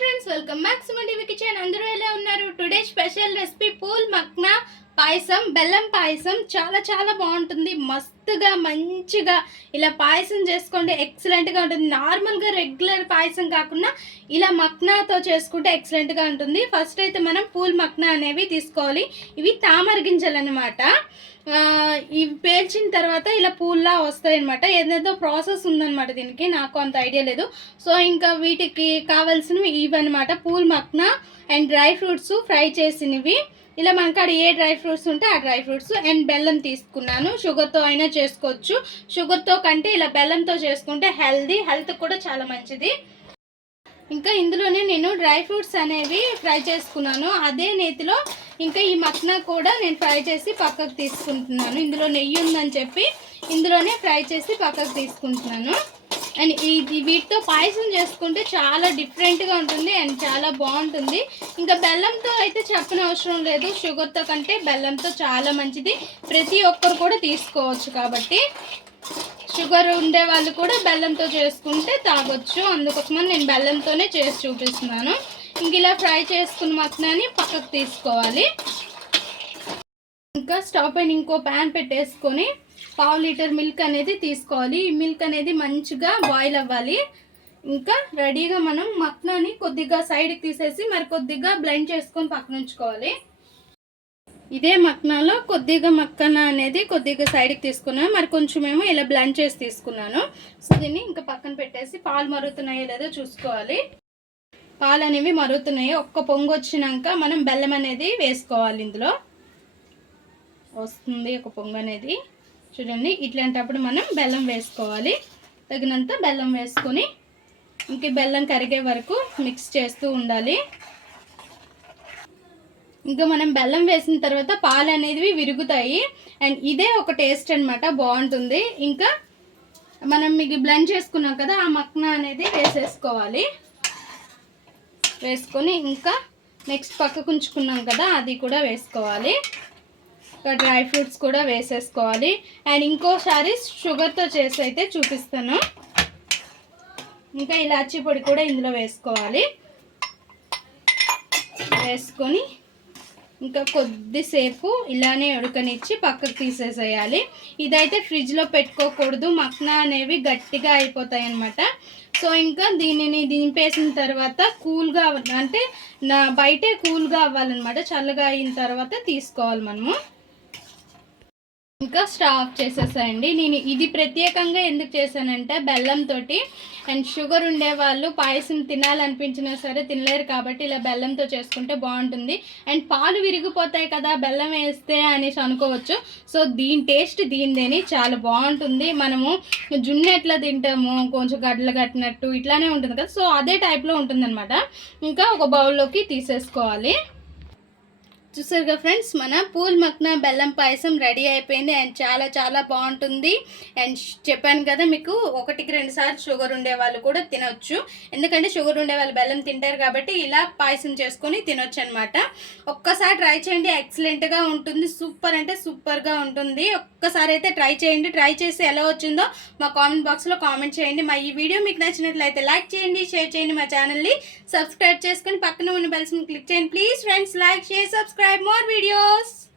Friends welcome back Suman TV kitchen అందరూ ఎలా ఉన్నారు? Today special recipe phool makhana payasam బెల్లం పాయసం చాలా చాలా బాగుంటుంది. మస్తుగా మంచిగా ఇలా పాయసం చేసుకోండి ఎక్సలెంట్గా ఉంటుంది. నార్మల్గా రెగ్యులర్ పాయసం కాకుండా ఇలా మక్నాతో చేసుకుంటే ఎక్సలెంట్గా ఉంటుంది. ఫస్ట్ అయితే మనం పూల్ మక్నా అనేవి తీసుకోవాలి. ఇవి తామర గింజలు అనమాట ఇవి పేల్చిన తర్వాత ఇలా పూల్లా వస్తాయి అనమాట ఏదేదో ప్రాసెస్ ఉందన్నమాట దీనికి. నాకు అంత ఐడియా లేదు. సో ఇంకా వీటికి కావాల్సినవి ఇవన్నమాట. Phool makhana and dry fruits fry చేసినవి. ఇలా మనకాడ ఏ డ్రై ఫ్రూట్స్ ఉంటే ఆ డ్రై ఫ్రూట్స్ అండ్ బెల్లం తీసుకున్నాను. షుగర్తో అయినా చేసుకోవచ్చు. షుగర్తో కంటే ఇలా బెల్లంతో చేసుకుంటే హెల్దీ హెల్త్ కూడా చాలా మంచిది. ఇంకా ఇందులోనే నేను డ్రై ఫ్రూట్స్ అనేవి ఫ్రై చేసుకున్నాను. అదే నేతిలో ఇంకా ఈ మక్నా కూడా నేను ఫ్రై చేసి పక్కకు తీసుకుంటున్నాను. ఇందులో నెయ్యి ఉందని చెప్పి ఇందులోనే ఫ్రై చేసి పక్కకు తీసుకుంటున్నాను. అండ్ ఇది వీటితో పాయసం చేసుకుంటే చాలా డిఫరెంట్గా ఉంటుంది అండ్ చాలా బాగుంటుంది. ఇంకా బెల్లంతో అయితే చెప్పని అవసరం లేదు. షుగర్తో కంటే బెల్లంతో చాలా మంచిది. ప్రతి ఒక్కరు కూడా తీసుకోవచ్చు కాబట్టి. షుగర్ ఉండే వాళ్ళు కూడా బెల్లంతో చేసుకుంటే తాగొచ్చు. అందుకోసమని నేను బెల్లంతోనే చేసి చూపిస్తున్నాను. ఇంక ఇలా ఫ్రై చేసుకున్న మాత్రాన్ని పక్కకు తీసుకోవాలి. ఇంకా స్టవ్ పైన ఇంకో ప్యాన్ పెట్టేసుకొని పావు లీటర్ మిల్క్ అనేది తీసుకోవాలి. ఈ మిల్క్ అనేది మంచిగా బాయిల్ అవ్వాలి. ఇంకా రెడీగా మనం మక్నాని కొద్దిగా సైడ్కి తీసేసి మరి కొద్దిగా బ్లెండ్ చేసుకొని పక్కన ఉంచుకోవాలి. ఇదే మక్నాలో కొద్దిగా మక్కన అనేది కొద్దిగా సైడ్కి తీసుకున్నాను. మరి కొంచెం ఏమో ఇలా బ్లెండ్ చేసి తీసుకున్నాను. సో దీన్ని ఇంకా పక్కన పెట్టేసి పాలు మరుగుతున్నాయో లేదో చూసుకోవాలి. పాలు అనేవి మరుగుతున్నాయి. ఒక్క పొంగు వచ్చినాక మనం బెల్లం అనేది వేసుకోవాలి ఇందులో. వస్తుంది ఒక పొంగు అనేది. చూడండి ఇట్లాంటప్పుడు మనం బెల్లం వేసుకోవాలి. తగినంత బెల్లం వేసుకొని ఇంక బెల్లం కరిగే వరకు మిక్స్ చేస్తూ ఉండాలి. ఇంకా మనం బెల్లం వేసిన తర్వాత పాలు అనేవి విరుగుతాయి. అండ్ ఇదే ఒక టేస్ట్ అనమాట బాగుంటుంది. ఇంకా మనం మీకు బ్లెండ్ చేసుకున్నాం కదా ఆ మక్న అనేది వేసేసుకోవాలి. వేసుకొని ఇంకా నెక్స్ట్ పక్కకు ఉంచుకున్నాం కదా అది కూడా వేసుకోవాలి. డ్రై ఫ్రూట్స్ కూడా వేసేసుకోవాలి. అండ్ ఇంకోసారి షుగర్తో చేసి అయితే చూపిస్తాను. ఇంకా ఇలాచీ పొడి కూడా ఇందులో వేసుకోవాలి. వేసుకొని ఇంకా కొద్దిసేపు ఇలానే ఉడకనిచ్చి పక్కకు తీసేసేయాలి. ఇదైతే ఫ్రిడ్జ్లో పెట్టుకోకూడదు. మక్నా అనేవి గట్టిగా అయిపోతాయి అన్నమాట సో ఇంకా దీనిని దింపేసిన తర్వాత కూల్గా అంటే నా బయటే కూల్గా అవ్వాలన్నమాట. చల్లగా అయిన తర్వాత తీసుకోవాలి మనము. ఇంకా స్టాఫ్ చేసేసాయండి. నేను ఇది ప్రత్యేకంగా ఎందుకు చేశానంటే బెల్లంతో అండ్ షుగర్ ఉండే వాళ్ళు పాయసం తినాలనిపించినా సరే తినలేరు కాబట్టి ఇలా బెల్లంతో చేసుకుంటే బాగుంటుంది. అండ్ పాలు విరిగిపోతాయి కదా బెల్లం వేస్తే అనేసి అనుకోవచ్చు. సో దీని టేస్ట్ దీనిదేని చాలా బాగుంటుంది. మనము జున్ను ఎట్లా తింటాము కొంచెం గడ్డలు కట్టినట్టు ఇట్లానే ఉంటుంది కదా. సో అదే టైప్లో ఉంటుందన్నమాట. ఇంకా ఒక బౌల్లోకి తీసేసుకోవాలి. చూసారుగా ఫ్రెండ్స్ మన పూల్ మక్న బెల్లం పాయసం రెడీ అయిపోయింది. అండ్ చాలా చాలా బాగుంటుంది. అండ్ చెప్పాను కదా మీకు ఒకటికి రెండు సార్లు షుగర్ ఉండే వాళ్ళు కూడా తినొచ్చు. ఎందుకంటే షుగర్ ఉండే వాళ్ళు బెల్లం తింటారు కాబట్టి ఇలా పాయసం చేసుకొని తినొచ్చు అనమాట ఒక్కసారి ట్రై చేయండి. ఎక్సలెంట్గా ఉంటుంది. సూపర్ అంటే సూపర్గా ఉంటుంది. ఒక్కసారి అయితే ట్రై చేయండి. ట్రై చేసి ఎలా వచ్చిందో మా కామెంట్ బాక్స్లో కామెంట్ చేయండి. మా ఈ వీడియో మీకు నచ్చినట్లయితే లైక్ చేయండి షేర్ చేయండి మా ఛానల్ని. సబ్స్క్రైబ్ చేసుకొని పక్కన ఉన్న బెల్స్ని క్లిక్ చేయండి. Please friends like share subscribe more videos